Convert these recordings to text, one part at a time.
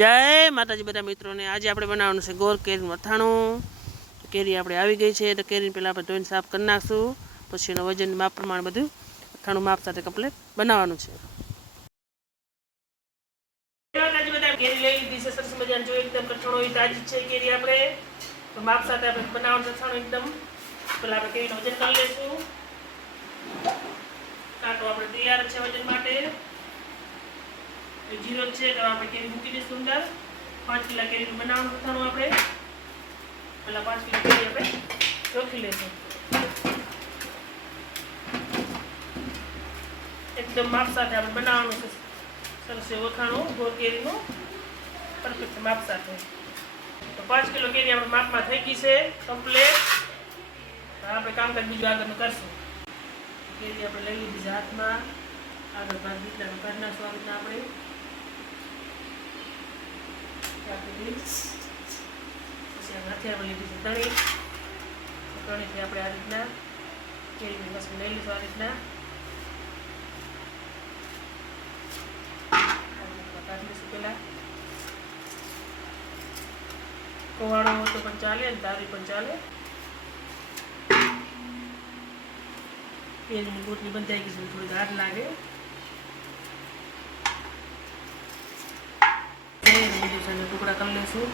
જય માતાજી બધા મિત્રોને. આજે આપણે બનાવવાનું છે ગોર કેરીનું અથાણું. કેરી આપણે આવી ગઈ છે, તો કેરીને પહેલાં આપણે ધોઈને સાફ કરી નાખશું. પછી એનું વજન માપ પ્રમાણે બધું અથાણું માપ સાથે કમ્પ્લેટ બનાવવાનું છે. કેરી લઈ લીધી છે, સરસ મજાની. જો એકદમ કઠોળો તાજી છે કેરી આપણે, તો માપ સાથે આપણે બનાવવાનું અથાણું એકદમ. પહેલાં આપણે કેરીનું વજન કરી લઈશું. કાંટો આપણે તૈયાર છે વજન માટે. જીરો છે, તો આપણે કેરી મૂકી દઈશું અંદર. પાંચ કિલા કેરીનું બનાવવાનું અથાણું આપણે. પહેલાં પાંચ કિલો કેરી આપણે ચોખી લઈશું. એકદમ માપ સાથે આપણે બનાવવાનું છે. સરસ એ વખાણું ગોળ કેરીનું. પરફેક્ટ માપ સાથે. તો પાંચ કિલો કેરી આપણે માપમાં થઈ ગઈ છે કમ્પ્લેટ આપણે કામકાજ બીજું આગળનું કરશું. કેરી આપણે લઈ લીધી છે હાથમાં. આગળ ભાગ દીકરાનું કાઢી નાખશું આ રીતના આપણે રાખી. પછી આ આપણે લીધી છે તણી તણીથી આપણે આ રીતના કેરીની વસ્તુ લઈ લઈશું આ રીતના. આ રીતના કાઢી લઈશું પહેલા. કોવાળો હોય તો પણ ચાલે અને તારી પણ ચાલે. કેરીની ગોટલી બંધાઈ ગઈ છે, થોડીક હાથ લાગે. લીધું ટુકડા કરી લઈશું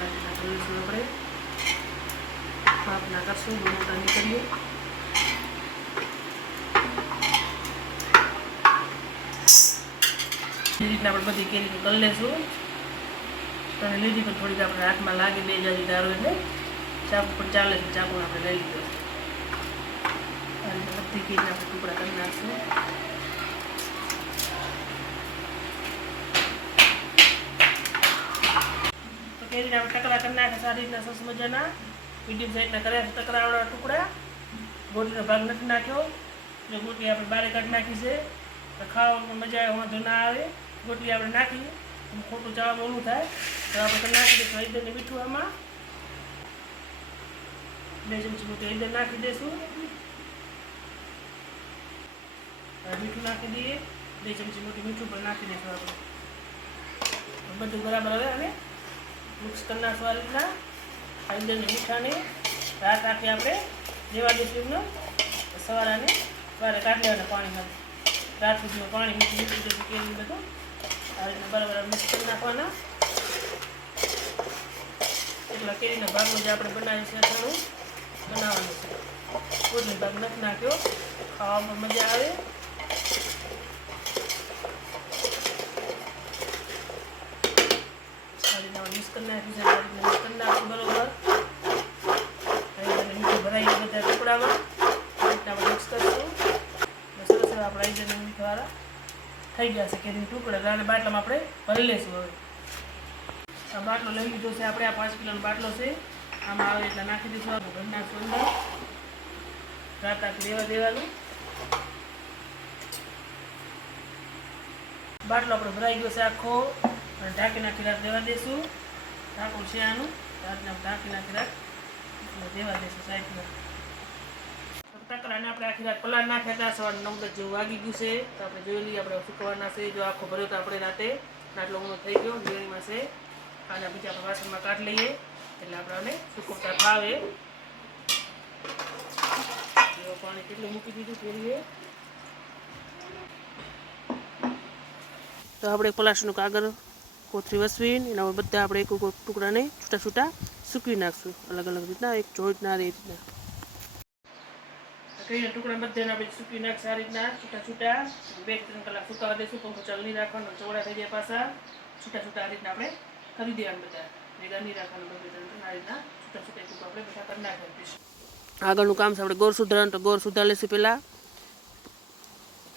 આ કરી લઈશું આપણે માપના કરશું બહુ નહીં એ રીતના આપણે બધી કેરી કરી લઈશું તમે લીધી પણ થોડીક આપણે હાથમાં લાગે બે જાજી દારો એટલે ચાકુ પણ ચાલે છે, ચાકુ આપણે લઈ લીધો અને બધી કેરી આપણે ટુકડા કરી નાખશું. કેરીને આપણે ટકરા કરી નાખ્યા સારી રીતના સરસ મજાના મીડિયમ સાઈઝના કર્યા છે ટકરાવાળા ટુકડા ગોટલીનો ભાગ નથી નાખ્યો એટલે ગોટલી આપણે બારે કાઢી નાખી છે તો ખાવામાં મજા આવે વાંધો ના આવે ગોટલી આપણે નાખી આમ ખોટું ચાવામાં ઓલું થાય તો આપણે કરી નાખી દઈશું હળદરને મીઠું આમાં બે ચમચી મોટી હળદર નાખી દઈશું હવે મીઠું નાખી દઈએ બે ચમચી મોટી મીઠું પણ નાખી દઈશું આપણે બધું બરાબર હવે અને મિક્સ કરી નાખવા રીતના. હળદરને મીઠાને રાત આખી આપણે લેવા દઈશું સવારાને સવારે કાઢી લેવાના પાણીમાં રાત સુધીમાં પાણી મીઠું મીઠું જતું કેવું બધું આ રીતના બરાબર મિક્સ કરી નાખવાના. એટલા કેરીના ભાગમાં જે આપણે બનાવીએ છીએ થોડું બનાવવાનું છે. કોઈ ભાગ નથી નાખ્યો. ખાવામાં મજા આવે. રીતના મિક્સ કરી રીતના મિક્સ ભરાઈ બધા ટુકડામાં. મિક્સ કરીશું. સરસ આપણા આઈજન દ્વારા થઈ ગયા છે કેરીના ટુકડા. અને બાટલામાં આપણે ભરી લઈશું હવે. આ બાટલો લઈ લીધો છે આપણે, આ પાંચ કિલોનો બાટલો છે. આમાં આવે એટલે નાખી દઈશું આપણે ઘરના નાખશું અંદર. રાત દેવા દેવાનું. બાટલો આપણો ભરાઈ ગયો છે આખો. અને ઢાંકી નાખી રાખ દેવા દઈશું ઢાંકું છે આનું. રાતના આપણે ઢાંકી નાખી રાખ. એટલે દેવા દઈશું સાઈડમાં. ટકરાને આપણે આખી રાત પલાળ નાખ્યા હતા. સવાર નવ દસ જેવું વાગી ગયું છે. તો આપણે જોઈ લઈએ, આપણે સુકવાના છે. જો આખો ભર્યો તો આપણે રાતે. આટલો ઊંડો થઈ ગયો. જોઈમાં છે. આના બીજા આપણે વાસણમાં કાઢી લઈએ. એટલે આપણે સુકવતા ફાવે પાણી કેટલું મૂકી દીધું ફેરીએ તો આપણે પલાશનું કાગળ કોથરી વસવીને એના બધા આપણે એક ટુકડાને છૂટા છૂટા સૂકવી નાખશું. અલગ અલગ રીતના એક જોઈન્ટ ના રહે એ રીતના. ટુકડા બધાને આપણે સૂકવી નાખશે આ રીતના છૂટા છૂટા. બે ત્રણ કલાક સુકાવા દઈશું પંખો ચાલુ નહીં રાખવાનો ચોળા થઈ જાય પાછા. છૂટા છૂટા આ રીતના આપણે કરી દેવાનું બધા. ભેગા નહીં રાખવાનું ત્રણ આ રીતના છૂટા છૂટા ટુકડા આપણે બધા કરી નાખવાનું આગળનું કામ છે આપણે ગોળ સુધારવાનું તો ગોળ સુધાર લઈશું પહેલાં.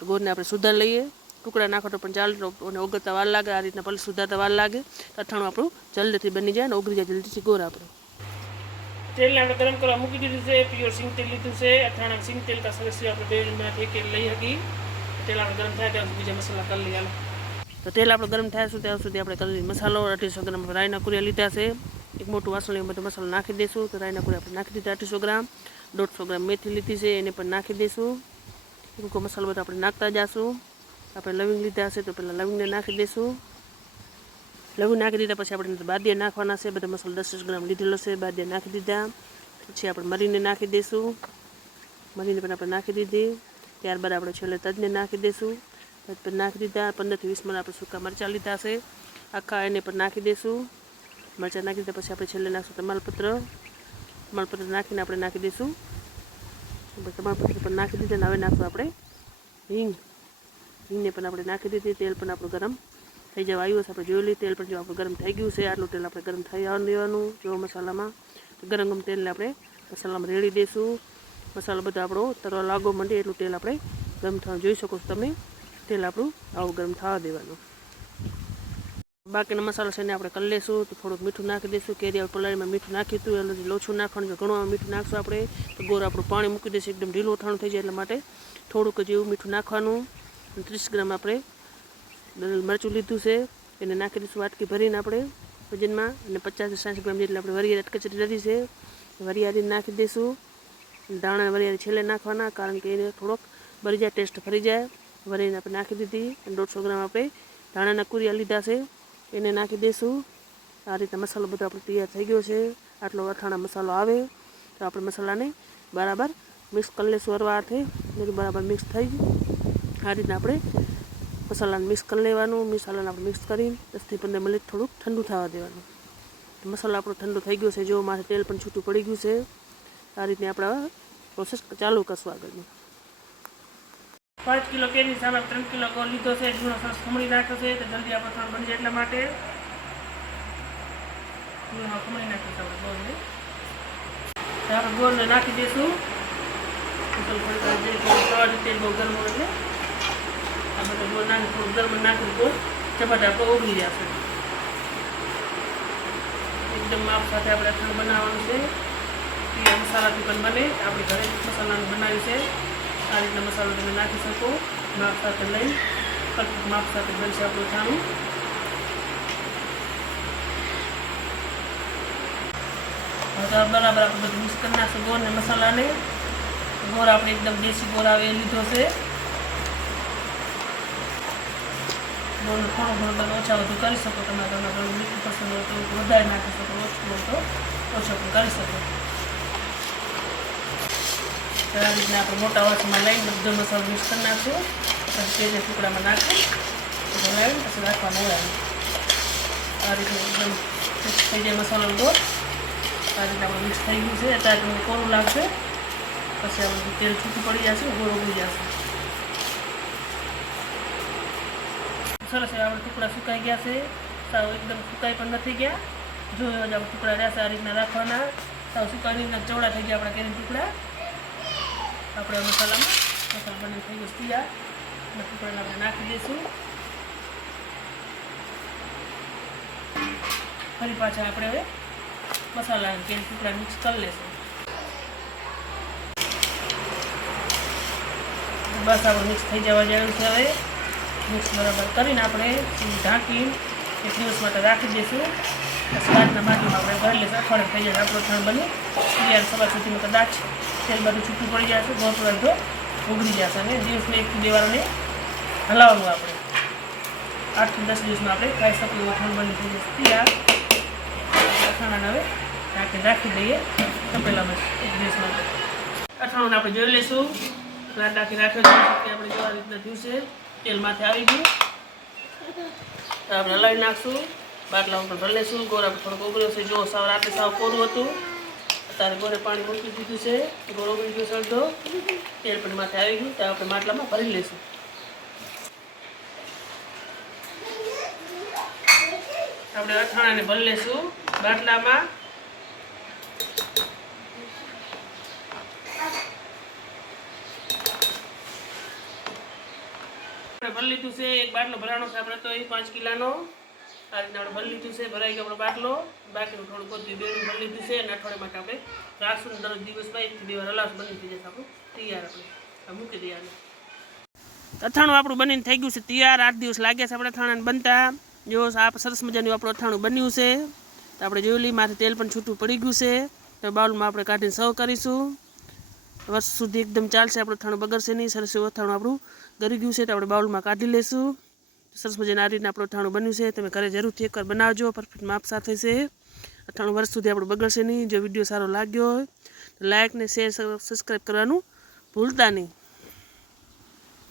ગોરને આપણે સુધાર લઈએ. ટુકડા નાખો તો પણ ચાલતો અને ઓગળતા વાર લાગે આ રીતના ભલે સુધારતા વાર લાગે. અથાણું આપણું જલ્દીથી બની જાય અને ઓગળી જાય જલ્દીથી ગોળ આપણું. તેલ આપણે ગરમ કરવા મૂકી દીધું છે પ્યોર સિંગ તેલ લીધું છે. અથાણા સિંગ તેલ કા સરસ આપણે એક એક લઈ હતી તેલ આપણે ગરમ થાય ત્યાં બીજા મસાલા કરી લઈએ. તો તેલ આપણે ગરમ થાય સુધી ત્યાં સુધી આપણે કરી મસાલો. અઢીસો ગ્રામ રાઈના કુરિયા લીધા છે. એક મોટું વાસણ લઈને બધો મસાલો નાખી દઈશું તો રાઈના કુરિયા આપણે નાખી દીધા અઢીસો ગ્રામ. દોઢસો ગ્રામ મેથી લીધી છે એને પણ નાખી દઈશું ટૂંકો મસાલો બધો આપણે નાખતા જઈશું આપણે લવિંગ લીધા હશે તો પહેલાં લવિંગને નાખી દઈશું લવિંગ નાખી દીધા પછી આપણે બાદિયા નાખવાના છે. બધા મસાલો દસ દસ ગ્રામ લીધેલો છે. બાદિયા નાખી દીધા. પછી આપણે મરીને નાખી દઈશું મરીને પણ આપણે નાખી દીધી. ત્યારબાદ આપણે છેલ્લે તજને નાખી દઈશું તજ પણ નાખી દીધા. પંદરથી વીસ મિનિટ આપણે સૂકા મરચાં લીધા છે. આખા એને પણ નાખી દઈશું મરચાં નાખી દીધા પછી આપણે છેલ્લે નાખશું તમાલપત્ર. તમાલપત્ર નાખીને આપણે નાખી દઈશું પછી તમાલપત્ર પણ નાખી દીધા હવે નાખશું આપણે હિંગ. હિંગને પણ આપણે નાખી દીધી, તેલ પણ આપણું ગરમ થઈ જવા આવ્યું છે. આપણે જોઈ લઈએ તેલ પણ જો આપણું ગરમ થઈ ગયું છે, આટલું તેલ આપણે ગરમ થઈ આવવા દેવાનું જો મસાલામાં. તો ગરમ ગરમ તેલને આપણે મસાલામાં રેડી દઈશું મસાલો બધો આપણો તરવા લાગો માંડે એટલું તેલ આપણે ગરમ થવાનું જોઈ શકો છો તમે. તેલ આપણું આવું ગરમ થવા દેવાનું. બાકીના મસાલા છે એને આપણે કરી લઈશું તો થોડુંક મીઠું નાખી દઈશું કેરી આપણે પલાળીમાં મીઠું નાખ્યું હતું, એટલે લોચું નાખવાનું જો ઘણું મીઠું નાખશું આપણે. તો ગોર આપણું પાણી મૂકી દઈશું. એકદમ ઢીલું અથાણું થઈ જાય એટલા માટે થોડુંક જેવું મીઠું નાખવાનું. ત્રીસ ગ્રામ આપણે મરચું લીધું છે. એને નાખી દઈશું વાટકી ભરીને આપણે વજનમાં અને પચાસથી સાઠ ગ્રામ જેટલી આપણે વરિયાળી અટકચરી લીધી છે. વરિયાળી નાખી દઈશું. દાણા વરિયાળી છેલ્લે નાખવાના કારણ કે એને થોડોક ભરી જાય, ટેસ્ટ ફરી જાય. વરિયાળી આપણે નાખી દીધી અને દોઢસો ગ્રામ આપણે ધાણાના કુરિયા લીધા છે. એને નાખી દઈશું. આ રીતે મસાલો બધો આપણે તૈયાર થઈ ગયો છે. આટલો અથાણા મસાલો આવે તો આપણે મસાલાને બરાબર મિક્સ કરી લઈશું અરવાથી બરાબર મિક્સ થઈ આ રીતના આપણે મસાલાને મિક્સ કરી લેવાનું. મસાલાને આપણે મિક્સ કરી, દસથી પંદર મિનિટ થોડુંક ઠંડુ થવા દેવાનું. મસાલો આપણો ઠંડો થઈ ગયો છે. જો મારે તેલ પણ છૂટું પડી ગયું છે. આ રીતે આપણે પ્રોસેસ ચાલુ કરશું આગળની. પાંચ કિલો કેરી સામે ત્રણ કિલો ગોળ લીધો છે. જૂનો સરસ ખમણી નાખ્યો છે. તો જલ્દી આપણે ત્રણ બની જાય એટલા માટે. ખમણી નાખ્યો છે આપણે ગોળને ગોળને નાખી દઈશું. તેલ બહુ ગરમ હોય એટલે. ગોળ નાખી થોડું ગરમ નાખી ગોળ ચપાટા આપણે ઓગળી જશે એકદમ માપ સાથે આપણે અથાણું બનાવવાનું છે એ મસાલાથી પણ બને આપણે ઘરે મસાલાનું બનાવ્યું છે આ રીતના મસાલો તમે નાખી શકો માપ સાથે લઈ માપ સાથે બનશે આપણું અથાણું હવે તો બરાબર આપણે બધું મિક્સ કરી નાખશું ગોળ ને મસાલાને ગોળ આપણે એકદમ દેશી ગોળ આવે લીધો છે ગોળનો થોડો ઘણો તમે ઓછા વધુ કરી શકો. તમારે ઘરમાં ઘણું મીઠું પસંદ હોય તો વધારે નાખી શકો. ઓછું હોય તો ઓછો પણ કરી શકો. તો આ રીતના આપણે મોટા વાસણમાં લઈને બધો મસાલો મિક્સ કરી નાખશું પછી તેજના ટુકડામાં નાખી હલાવી પછી રાખવાનું હોય આ રીતે એકદમ થઈ જાય મસાલો ગોળ આ રીતે આપણે મિક્સ થઈ ગયું છે. અત્યારે તમને કોરું લાગશે. પછી આપણે તેલ છૂટું પડી જશે ગોળો ઉગી જશે. સરસ આપણે ટુકડા સુકાઈ ગયા છે. સાવ એકદમ સુકાઈ પણ નથી ગયા. જો આપણે ટુકડા રહેશે આ રીતના રાખવાના. સાવ સુકાઈ રીતના ચવડા થઈ ગયા આપણા કેરી ટુકડા. આપણે મસાલામાં મસાલો બની થઈ ગયો તૈયાર અને ટુકડાને આપણે નાખી દઈશું. ફરી પાછા આપણે હવે મસાલા કેરી ટુકડા મિક્સ કરી લેશું. બસ, આપણે મિક્સ થઈ જવા જેવું છે હવે. મિક્સ બરાબર કરીને આપણે ઢાંકી એક દિવસ માટે રાખી દઈશું. રાતના બાજુમાં આપણે ભરી લઈશું અઠવાડિયે થઈ જશે આપણો થાણ બની તૈયાર સવાર સુધીમાં કદાચ તેલ બધું છૂટું પડી જશે ગોળ તો ઉગડી જશે અને દિવસને એક બે વારને હલાવવાનું આપણે. આઠથી દસ દિવસમાં આપણે ખાઈ શકીએ એવું બની થઈ જશે તૈયાર. અથાણાને હવે ઢાંકીને રાખી દઈએ. તપેલામાં એક દિવસ માટે. અથાણાને આપણે જોઈ લઈશું. ઢાંકી રાખ્યો છે. આપણે જોવા રીતના થયું તેલ માથે આવી ગયું. તો આપણે હલાવી નાખશું. બાટલા ઉપર ભરી લઈશું ગોળ આપણે થોડોક ઉગડ્યો છે. જો સાવ રાતે સાવ કોરું હતું, અત્યારે ગોળે પાણી મૂકી દીધું છે. ગોળ ઉગડી ગયો સળધો તેલ પણ માથે આવી ગયું. તો આપણે માટલામાં ભરી લઈશું. આપણે અથાણાને ભરી લઈશું બાટલામાં. ભરી લીધું છે, એક બાટલો ભરાણો છે આપણે તો એ પાંચ કિલાનો. આ રીતના આપણે ભરી લીધું છે, ભરાઈ ગયો આપણો બાટલો. બાકીનું થોડું બધું બે ભરી લીધું છે, અને અઠવાડિયા માટે આપણે રાખશું. દરરોજ દિવસમાં એકથી બે વાર હલાવશું બની થઈ જશે આપણું. તૈયાર આપણે. મૂકી દઈએ અથાણું આપણું બનીને થઈ ગયું છે, તૈયાર. આઠ દિવસ લાગ્યા છે આપણે અથાણાને બનતા. જો આ સરસ મજાનું આપણું અથાણું બન્યું છે. તો આપણે જોયું લઈ માથે તેલ પણ છૂટું પડી ગયું છે. તો બાઉલમાં આપણે કાઢીને સર્વ કરીશું. વર્ષ સુધી એકદમ ચાલશે આપણું થાણું બગડશે નહીં, સરસ એવું અથાણું આપણું ગરી ગયું છે, તો આપણે બાઉલમાં કાઢી લઈશું સરસ મજાના આ રીતના આપણું અથાણું બન્યું છે, તમે ઘરે જરૂરથી એકવાર બનાવજો પરફેક્ટ માપ સાથે છે. અથાણું વર્ષ સુધી આપણું બગડશે નહીં, જો વીડિયો સારો લાગ્યો હોય લાઇક ને શેર સબસ્ક્રાઈબ કરવાનું ભૂલતા નહીં.